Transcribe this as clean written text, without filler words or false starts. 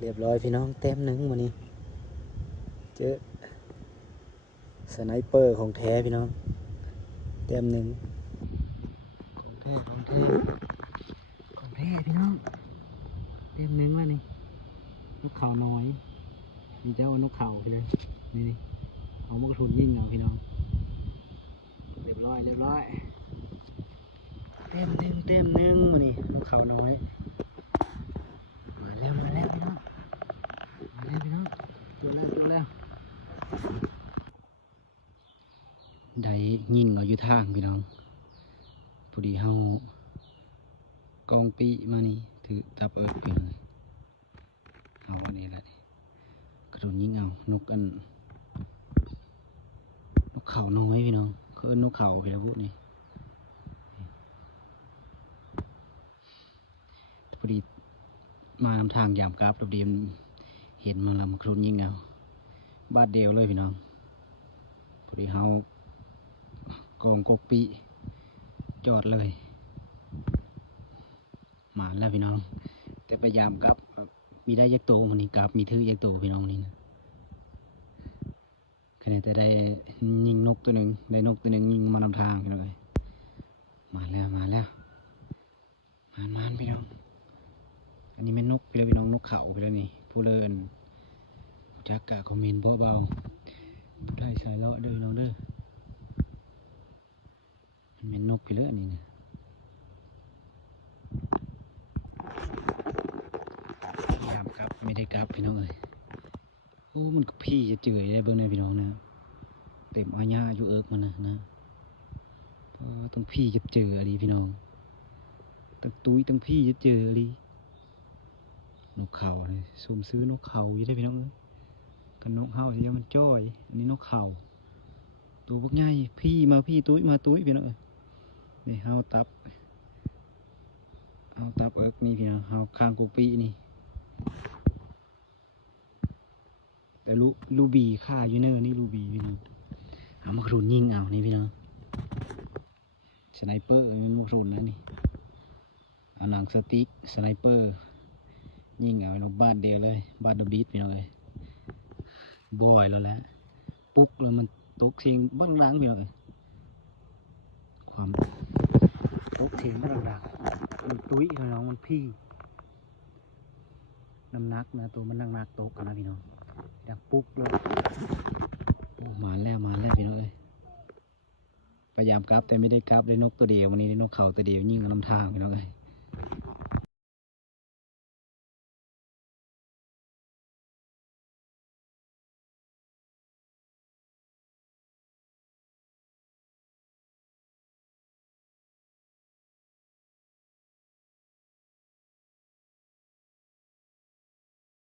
เรียบร้อยพี่น้องเต็มหนึ่งวันนี้เจอสไนเปอร์ของแท้พี่น้องเต็มหนึ่งของแท้พี่น้องเต็มหนึ่งแล้วนี่นกเขาน้อยมีเจ้านกเขาพี่เลยนี่เอามุกทุนยิ่งเอาพี่น้องเรียบร้อยเเต็มหนึ่งวันนี้นกเขาน้อยมาแล้วพี่น้องตัวแล้วได้ยิงเอาอยู่ทางพี่น้องพอดีเฮากองปีมานี่ถือตับพี่น้องเอาวันนี้แหละกระโดดยิงเอานกเขาน้อยพี่น้องคือนกเขาพี่ละพุนี่พอดีมานำทางยามกราฟพอดีเห็นมันแล้วมันกระโดดยิงเอาบาดเดียวเลยพี่น้องพอดีเฮากองกบปีจอดเลยมาแล้วพี่น้องแต่พยายามกราฟมีได้ยักษ์โตมันนี่กราฟมีถือยักษ์โตพี่น้องนี่นะคะแนนแต่ได้ยิงนกตัวหนึ่งได้นกตัวหนึ่งยิงมานำทางพี่น้องเลยมาแล้วมานพี่น้องอันนี้เป็นนกพี่แล้วพี่น้องนกเขาพี่แล้วนี่ผู้เลินจักกะคอมเมนต์เบาๆได้สายเลาะเด้อน้องเด้อมันเป็นนกพี่แล้วนี่นะยามกลับไม่ได้กลับพี่น้องเลยโอ้มันก็พี่จะเจือยได้เบิ่งในพี่น้องนะเต็มอาญาอยู่เอิกมันนะต้องพี่จะเจออะไรพี่น้องตั้งตุ้ยตั้งพี่จะเจออะไรนกเขาเลยสมซื้อนกเขาอยู่ได้พี่น้องกันนกเขาสิมันจ้อยอันนี้นกเขาตัวพวกง่ายพี่มาพี่ตุ้ยมาตุ้ยพี่น้องนี่เฮาตับเอิกนี่พี่น้องเฮาคางกูปีนี่แต่ลูบีฆ่าอยู่เนอนี่ลูบีพี่น้องเอามาครูนยิงเอานี่พี่น้องสไนเปอร์มันมาครูนนะนี่เอาหนังสติ๊กสไนเปอร์ยิงเอาไปลงบ้านเดียวเลยบ้านดบีดพี่น้องเลยบ่อยแล้วแหละปุ๊กแล้วมันตุกเสียงบ้านดังพี่น้องความตุกเสียงบ้านดังมันตุ้ยพี่น้องมันพี่น้ำหนักนะตัวมันหนักตกกันนะพี่น้องดังปุ๊กเลยมาแล้วพี่น้องเลยพยายามกราฟแต่ไม่ได้กราฟได้นกตัวเดียววันนี้ได้นกเขาตัวเดียวยิ่งกันลำทางพี่น้องเลย